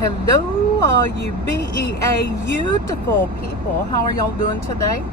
Hello, all you BEA beautiful people. How are y'all doing today?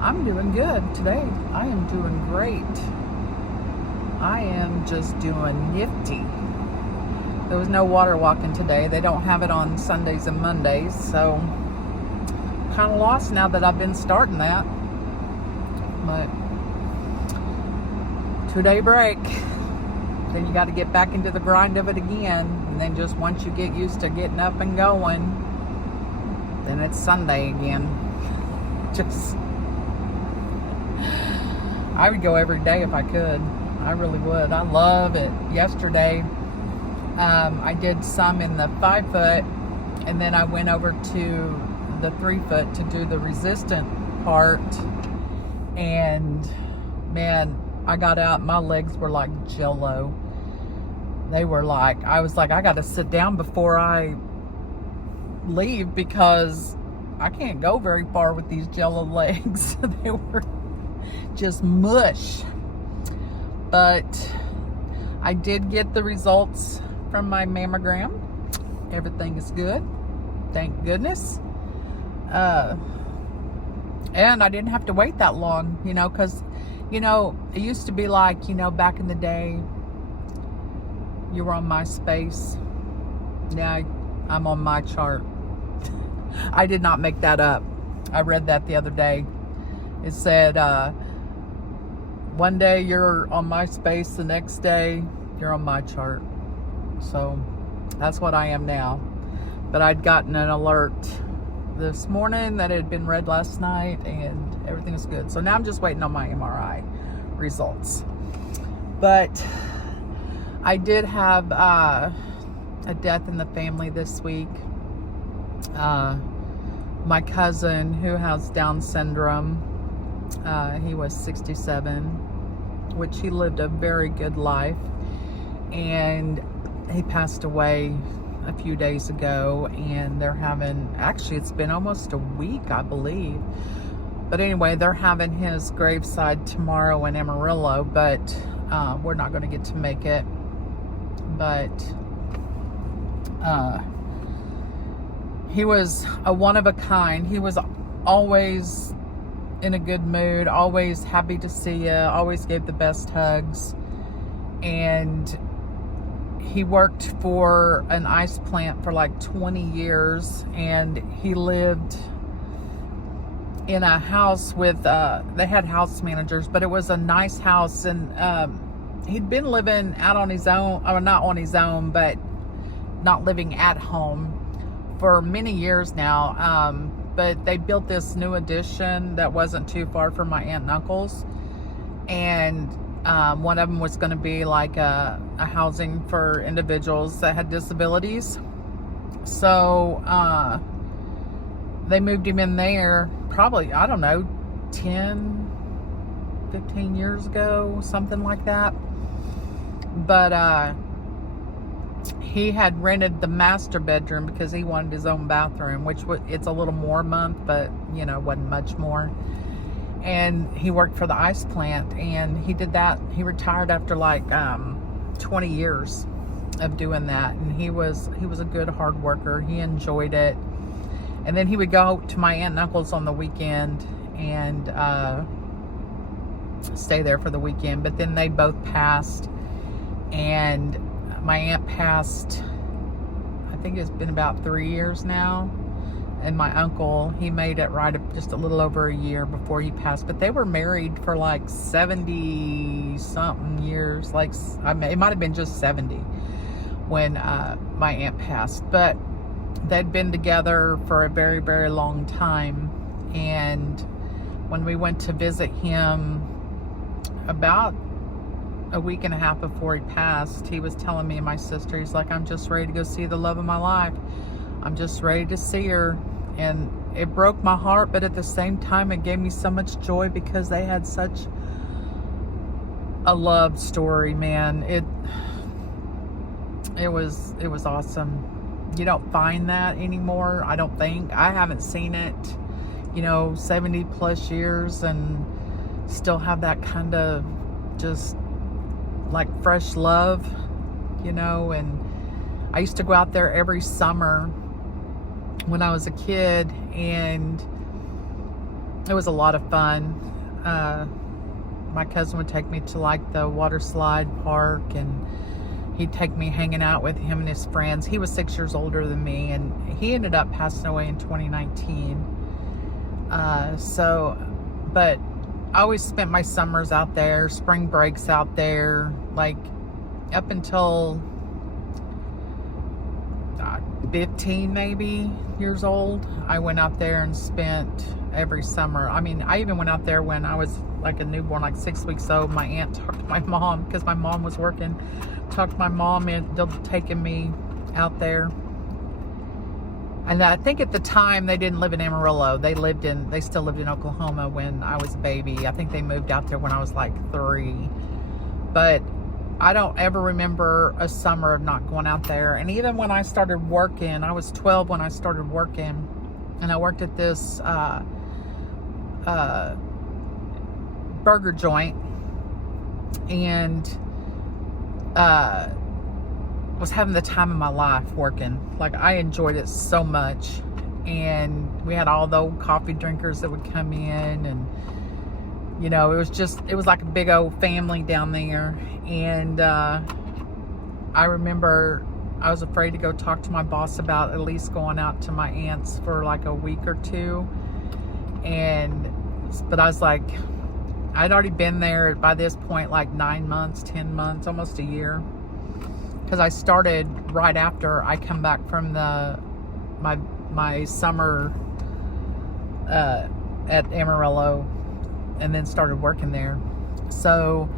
I'm doing good today. I am doing great. I am just doing nifty. There was no water walking today. They don't have it on Sundays and Mondays, so kind of lost now that I've been starting that. But 2-day break. Then you got to get back into the grind of it again. And then just once you get used to getting up and going, then it's Sunday again. I would go every day if I could. I really would. I love it. Yesterday, I did some in the 5 foot, and then I went over to the 3 foot to do the resistant part. And man, I got out, my legs were like jello. They were like, I was like, I got to sit down before I leave because I can't go very far with these jello legs. They were just mush. But I did get the results from my mammogram. Everything is good. Thank goodness. And I didn't have to wait that long, because it used to be like, back in the day, you were on MySpace. Now I'm on my chart. I did not make that up. I read that the other day. It said, one day you're on MySpace, the next day you're on my chart. So that's what I am now. But I'd gotten an alert this morning that it had been read last night and everything is good. So now I'm just waiting on my MRI results. But I did have a death in the family this week. My cousin who has Down syndrome, he was 67, which he lived a very good life, and he passed away a few days ago, and they're having, actually it's been almost a week, I believe. But anyway, they're having his graveside tomorrow in Amarillo, but we're not going to get to make it. But he was a one of a kind. He was always in a good mood, always happy to see you, always gave the best hugs. And he worked for an ice plant for like 20 years, and he lived in a house with, they had house managers, but it was a nice house, and he'd been living out on his own, or not on his own, but not living at home for many years now. But they built this new addition that wasn't too far from my aunt and uncle's, and one of them was going to be like a housing for individuals that had disabilities. So they moved him in there probably, I don't know, 10-15 years ago, something like that. But he had rented the master bedroom because he wanted his own bathroom, which it's a little more a month, but wasn't much more. And he worked for the ice plant, and he did that. He retired after like 20 years of doing that, and he was a good hard worker. He enjoyed it. And then he would go to my aunt and uncle's on the weekend and stay there for the weekend. But then they both passed, and my aunt passed, I think it's been about 3 years now. And my uncle, he made it right up just a little over a year before he passed. But they were married for like 70 something years. Like, I mean, it might have been just 70 when my aunt passed. But they'd been together for a very, very long time. And when we went to visit him about a week and a half before he passed, he was telling me and my sister, he's like, I'm just ready to go see the love of my life. I'm just ready to see her. And it broke my heart, but at the same time, it gave me so much joy because they had such a love story, man. It was awesome. You don't find that anymore, I don't think. I haven't seen it, 70 plus years, and still have that kind of just like fresh love, and I used to go out there every summer when I was a kid, and it was a lot of fun. My cousin would take me to like the water slide park, and he'd take me hanging out with him and his friends. He was 6 years older than me, and he ended up passing away in 2019. But I always spent my summers out there, spring breaks out there, like up until 15 maybe years old. I went out there and spent every summer. I mean, I even went out there when I was like a newborn, like 6 weeks old. My aunt talked to my mom, because my mom was working, talked my mom into taking me out there. And I think at the time they didn't live in Amarillo. They still lived in Oklahoma when I was a baby. I think they moved out there when I was like 3. But I don't ever remember a summer of not going out there. And even when I started working, I was 12 when I started working, and I worked at this burger joint, and was having the time of my life working. Like, I enjoyed it so much. And we had all the old coffee drinkers that would come in, and you know, it was like a big old family down there. And I remember I was afraid to go talk to my boss about at least going out to my aunt's for like a week or two. But I was like, I'd already been there by this point like 9 months, 10 months, almost a year. Because I started right after I come back from my summer at Amarillo, and then started working there. So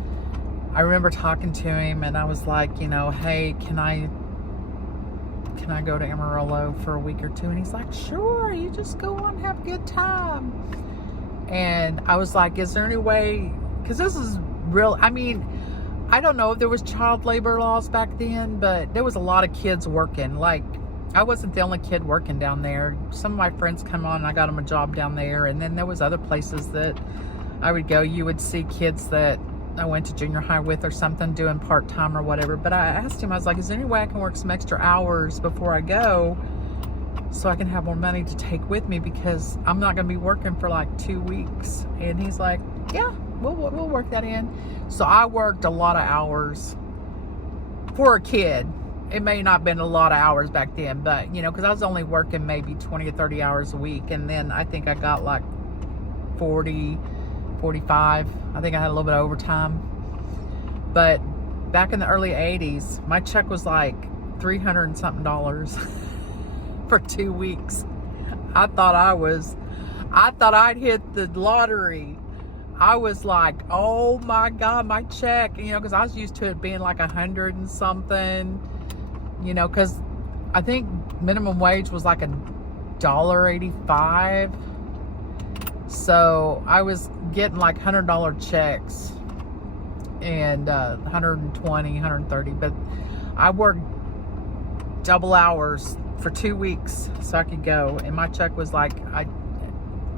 I remember talking to him, and I was like, you know, hey, can I go to Amarillo for a week or two? And he's like, sure, you just go on and have a good time. And I was like, is there any way, because this is real, I mean, I don't know if there was child labor laws back then, but there was a lot of kids working. Like, I wasn't the only kid working down there. Some of my friends come on, and I got them a job down there. And then there was other places that I would go. You would see kids that I went to junior high with or something doing part-time or whatever. But I asked him, I was like, is there any way I can work some extra hours before I go so I can have more money to take with me, because I'm not going to be working for like 2 weeks? And he's like, yeah, we'll work that in. So I worked a lot of hours for a kid. It may not have been a lot of hours back then, but, you know, because I was only working maybe 20 or 30 hours a week. And then I think I got like 40, 45. I think I had a little bit of overtime. But back in the early 80s, my check was like $300 and something for 2 weeks. I thought I'd hit the lottery. I was like, oh my God, my check, you know, because I was used to it being like 100 and something, you know, because I think minimum wage was like $1.85. So I was getting like $100 checks and 120, 130. But I worked double hours for 2 weeks so I could go, and my check was like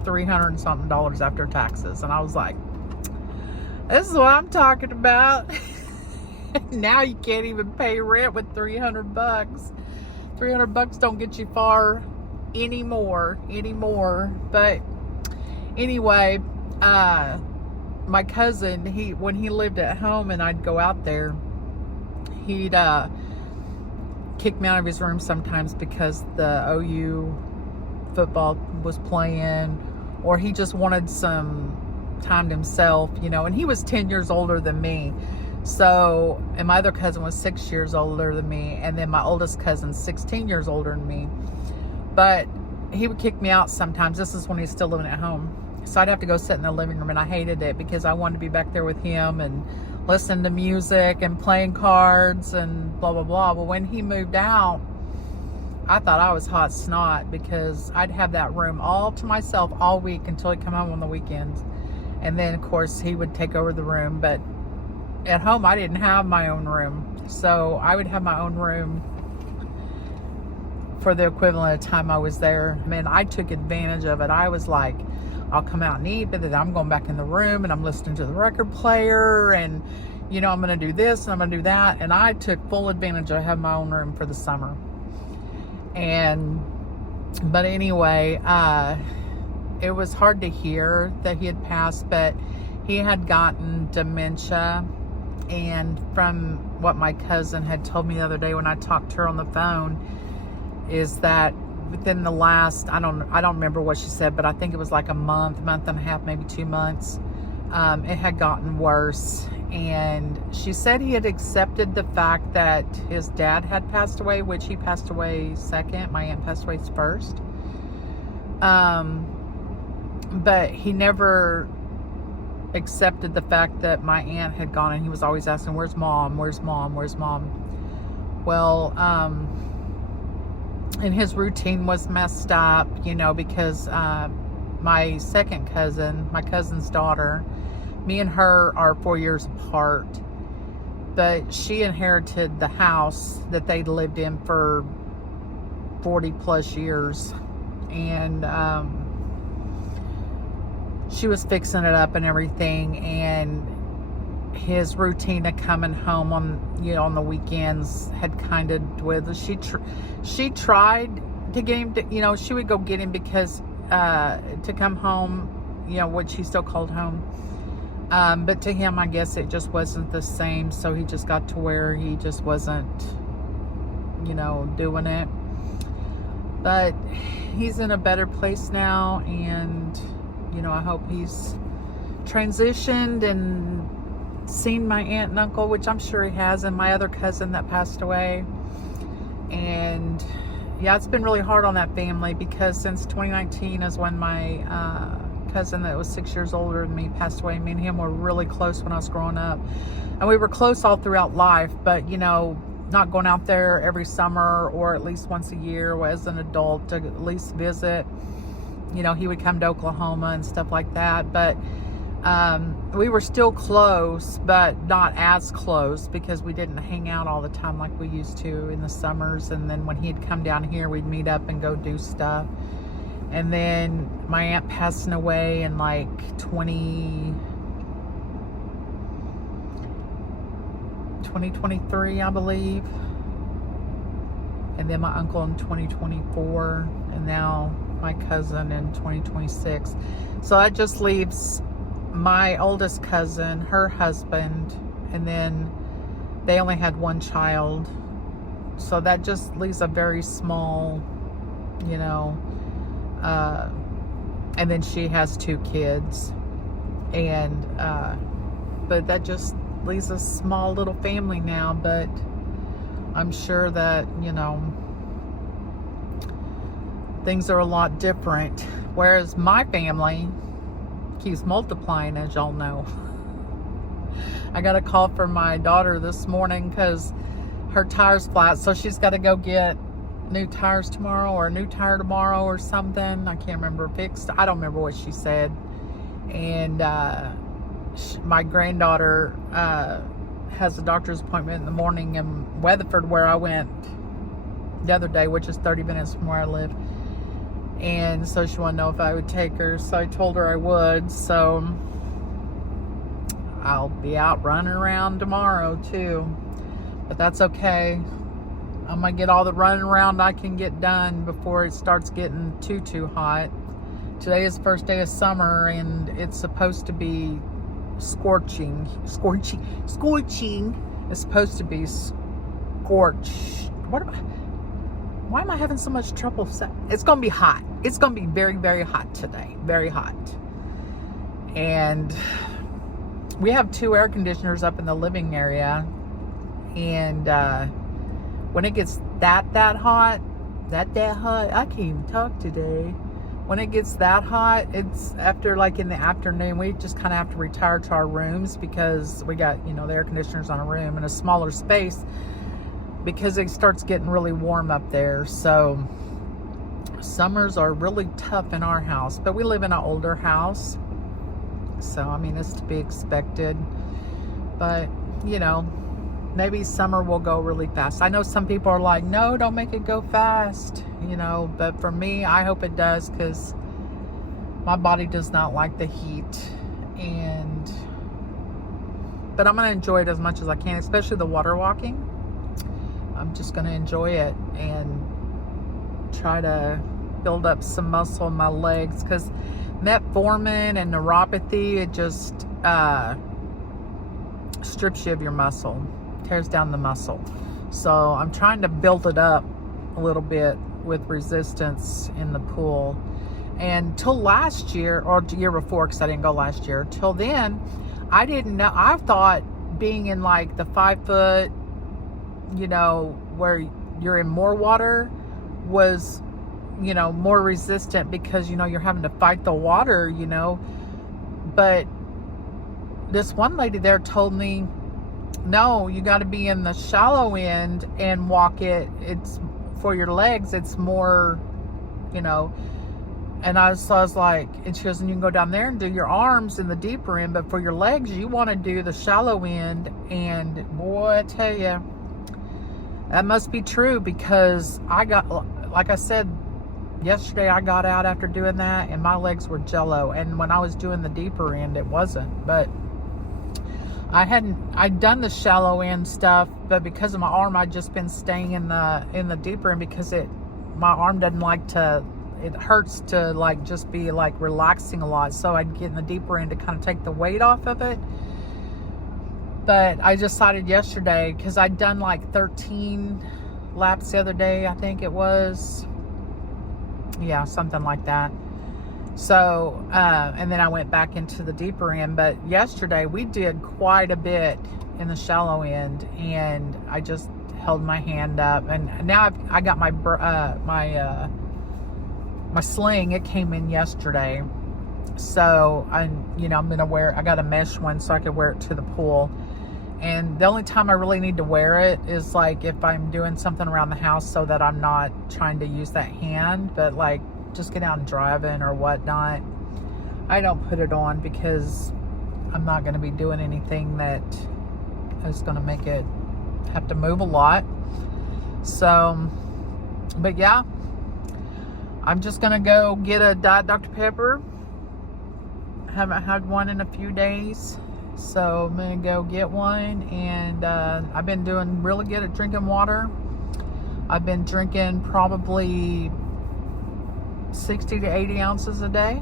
$300 and something after taxes. And I was like, this is what I'm talking about. Now you can't even pay rent with $300. $300 don't get you far anymore. But anyway, my cousin, when he lived at home and I'd go out there, he'd kick me out of his room sometimes because the OU football was playing, or he just wanted some time to himself, you know. And he was 10 years older than me. So, and my other cousin was 6 years older than me, and then my oldest cousin's 16 years older than me. But he would kick me out sometimes. This is when he's still living at home. So I'd have to go sit in the living room, and I hated it because I wanted to be back there with him and listen to music and playing cards and blah, blah, blah. But when he moved out, I thought I was hot snot because I'd have that room all to myself all week until he'd come home on the weekends. And then, of course, he would take over the room. But at home, I didn't have my own room. So I would have my own room for the equivalent of time I was there. I mean, I took advantage of it. I was like, I'll come out and eat, but then I'm going back in the room and I'm listening to the record player. And, you know, I'm going to do this and I'm going to do that. And I took full advantage of having my own room for the summer. But anyway, it was hard to hear that he had passed, but he had gotten dementia. And from what my cousin had told me the other day when I talked to her on the phone, is that within the last, I don't remember what she said, but I think it was like a month and a half, maybe 2 months, it had gotten worse. And she said he had accepted the fact that his dad had passed away, which he passed away second. My aunt passed away first. But he never accepted the fact that my aunt had gone, and he was always asking, where's mom? Where's mom? Where's mom? Well, and his routine was messed up, you know, because my second cousin, my cousin's daughter, me and her are 4 years apart, but she inherited the house that they'd lived in for 40 plus years. And she was fixing it up and everything, and his routine of coming home on, you know, on the weekends had kind of dwindled. She tried to get him to, you know, she would go get him because to come home, you know, what she still called home. But to him, I guess it just wasn't the same. So he just got to where he just wasn't, you know, doing it. But he's in a better place now, and you know, I hope he's transitioned and seen my aunt and uncle, which I'm sure he has, and my other cousin that passed away. And yeah, it's been really hard on that family, because since 2019 is when my cousin that was 6 years older than me passed away. Me and him were really close when I was growing up, and we were close all throughout life, but you know, not going out there every summer or at least once a year as an adult to at least visit. You know, he would come to Oklahoma and stuff like that, but we were still close, but not as close, because we didn't hang out all the time like we used to in the summers. And then when he'd come down here, we'd meet up and go do stuff. And then my aunt passing away in like 2023, I believe. And then my uncle in 2024, and now my cousin in 2026. So that just leaves my oldest cousin, her husband, and then they only had one child. So that just leaves a very small, you know, and then she has 2 kids. And, but that just leaves a small little family now. But I'm sure that, you know, things are a lot different. Whereas my family keeps multiplying, as y'all know. I got a call from my daughter this morning because her tire's flat, so she's got to go get new tires tomorrow, or a new tire tomorrow or something. I can't remember, fixed. I don't remember what she said. And my granddaughter has a doctor's appointment in the morning in Weatherford, where I went the other day, which is 30 minutes from where I live. And so she wanted to know if I would take her. So I told her I would. So I'll be out running around tomorrow too. But that's okay. I'm going to get all the running around I can get done before it starts getting too hot. Today is the first day of summer, and it's supposed to be scorching. It's supposed to be scorched. Why am I having so much trouble? It's going to be hot. It's going to be very, very hot today. Very hot. And we have 2 air conditioners up in the living area. And when it gets that hot, I can't even talk today. When it gets that hot, it's after, like in the afternoon, we just kind of have to retire to our rooms, because we got, you know, the air conditioners on a room in a smaller space, because it starts getting really warm up there. So summers are really tough in our house, but we live in an older house, so I mean, it's to be expected. But you know, maybe summer will go really fast. I know some people are like, no, don't make it go fast, you know, but for me, I hope it does, because my body does not like the heat. And but I'm going to enjoy it as much as I can, especially the water walking. I'm just going to enjoy it and try to build up some muscle in my legs, because metformin and neuropathy, it just strips you of your muscle, tears down the muscle. So I'm trying to build it up a little bit with resistance in the pool. And till last year, or the year before, because I didn't go last year, till then, I didn't know. I thought being in like the 5 foot, you know, where you're in more water was, you know, more resistant, because, you know, you're having to fight the water, you know. But this one lady there told me, no, you got to be in the shallow end and walk it. It's for your legs. It's more, you know. And I was like, and she goes, and you can go down there and do your arms in the deeper end, but for your legs, you want to do the shallow end. And boy, I tell you, that must be true, because I got, like I said, yesterday I got out after doing that and my legs were jello. And when I was doing the deeper end, it wasn't. But I'd done the shallow end stuff, but because of my arm, I'd just been staying in the deeper end, because my arm doesn't like to, it hurts to like just be like relaxing a lot. So I'd get in the deeper end to kind of take the weight off of it. But I decided yesterday, because I'd done like 13 laps the other day, I think it was. Yeah, something like that. So, and then I went back into the deeper end. But yesterday we did quite a bit in the shallow end, and I just held my hand up. And now I got my sling. It came in yesterday. So I got a mesh one so I could wear it to the pool. And the only time I really need to wear it is like if I'm doing something around the house, so that I'm not trying to use that hand, but like just get out and driving or whatnot, I don't put it on, because I'm not going to be doing anything that is going to make it have to move a lot. So, but yeah, I'm just going to go get a Diet Dr. Pepper. Haven't had one in a few days. So I'm going to go get one. And I've been doing really good at drinking water. I've been drinking probably 60 to 80 ounces a day.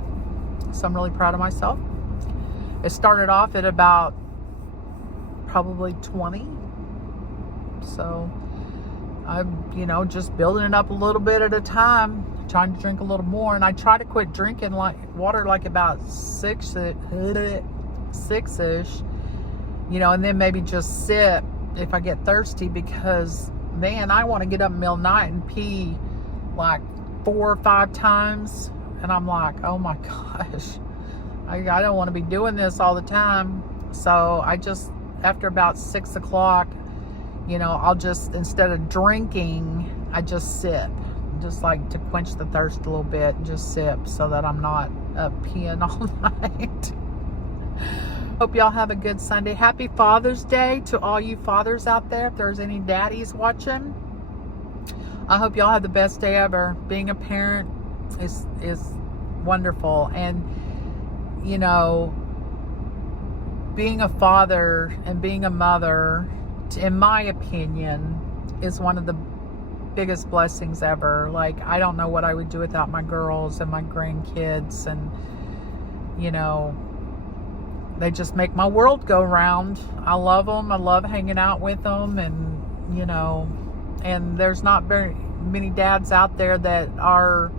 So I'm really proud of myself. It started off at about probably 20. So I'm, just building it up a little bit at a time, trying to drink a little more. And I try to quit drinking like water like about six-ish, and then maybe just sip if I get thirsty, because man, I want to get up in the middle of the night and pee like 4 or 5 times. And I'm like, oh my gosh, I don't want to be doing this all the time. So I just, after about 6 o'clock, I'll just, instead of drinking, I just sip, just like to quench the thirst a little bit, and just sip so that I'm not peeing all night. Hope y'all have a good Sunday. Happy Father's Day to all you fathers out there. If there's any daddies watching, I hope y'all have the best day ever. Being a parent is wonderful. And, being a father and being a mother, in my opinion, is one of the biggest blessings ever. Like, I don't know what I would do without my girls and my grandkids. And, they just make my world go round. I love them. I love hanging out with them. And, and there's not very many dads out there that are,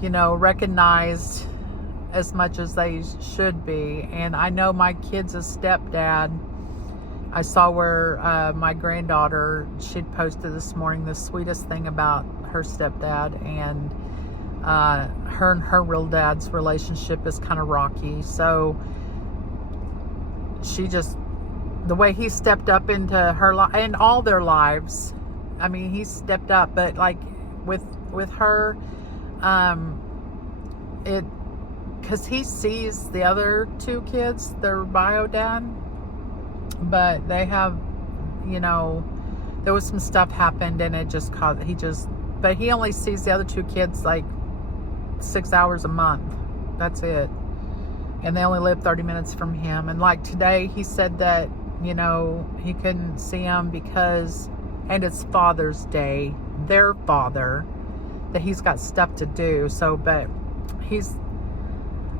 recognized as much as they should be. And I know my kid's a stepdad. I saw where my granddaughter, she'd posted this morning the sweetest thing about her stepdad. And her and her real dad's relationship is kind of rocky. So she just, the way he stepped up into her life and all their lives, I mean, he stepped up, but like with her, because he sees the other 2 kids, their bio dad, but they have, there was some stuff happened, and it just caused, but he only sees the other 2 kids like 6 hours a month. That's it. and they only live 30 minutes from him. And like today, he said that, you know, he couldn't see him because, and it's Father's Day, their father, that he's got stuff to do. So, but he's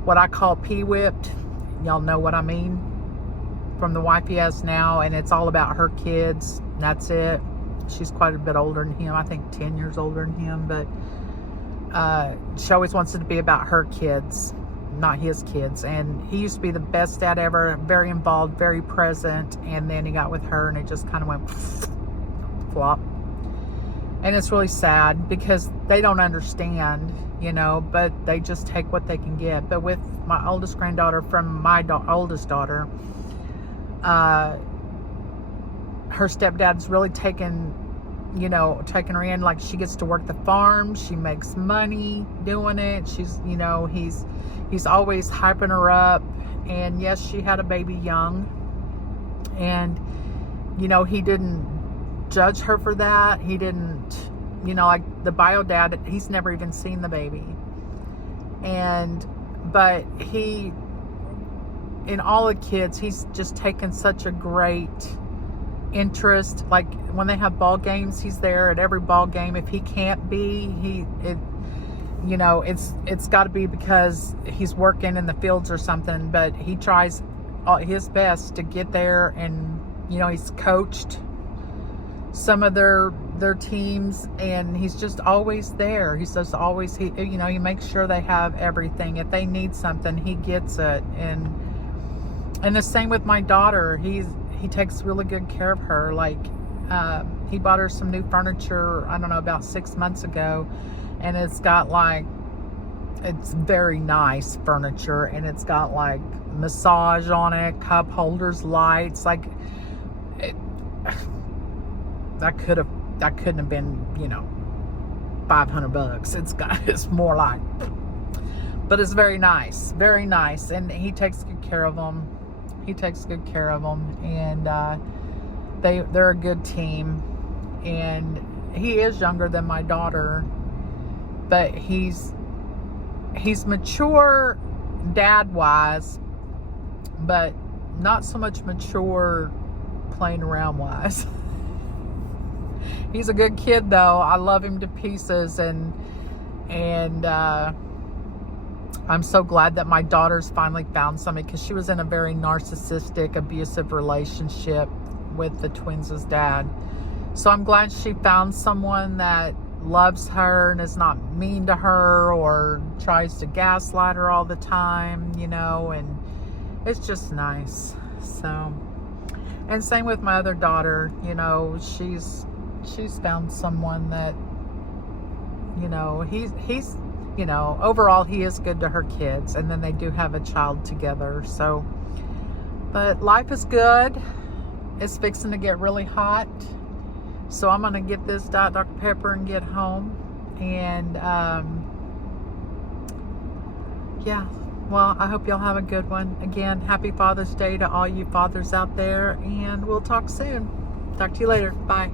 what I call pee-whipped. Y'all know what I mean, from the wife he has now, and it's all about her kids. That's it. She's quite a bit older than him. I think 10 years older than him, but she always wants it to be about her kids, not his kids. And he used to be the best dad ever, very involved, very present, and then he got with her and it just kind of went flop. And it's really sad because they don't understand, you know, but they just take what they can get. But with my oldest granddaughter from my oldest daughter, her stepdad's really taken her in. Like, she gets to work the farm, she makes money doing it. She's, you know, he's always hyping her up. And yes, she had a baby young, and you know, he didn't judge her for that. He didn't, you know, like the bio dad, he's never even seen the baby. But he, in all the kids, he's just taken such a great interest. Like when they have ball games, he's there at every ball game. If he can't be, you know, it's got to be because he's working in the fields or something, but he tries his best to get there. And you know, he's coached some of their teams, and he's just always there. He's just always, he makes sure they have everything. If they need something, he gets it. And the same with my daughter. He takes really good care of her. Like, he bought her some new furniture, I don't know, about 6 months ago, and it's very nice furniture, and it's got like massage on it, cup holders, lights. Like, that couldn't have been, you know, $500. It's more like, but it's very nice, and he takes good care of them. And they're a good team. And he is younger than my daughter, but he's mature dad wise, but not so much mature playing around wise. He's a good kid though. I love him to pieces, and I'm so glad that my daughter's finally found somebody, because she was in a very narcissistic, abusive relationship with the twins' dad. So I'm glad she found someone that loves her and is not mean to her or tries to gaslight her all the time, you know, and it's just nice. So, and same with my other daughter, you know, she's found someone that, you know, he's you know, overall he is good to her kids, and then they do have a child together. So, but life is good. It's fixing to get really hot, so I'm gonna get this Diet Dr. Pepper and get home. And yeah, well, I hope y'all have a good one. Again, happy Father's Day to all you fathers out there, and we'll talk soon. Talk to you later. Bye.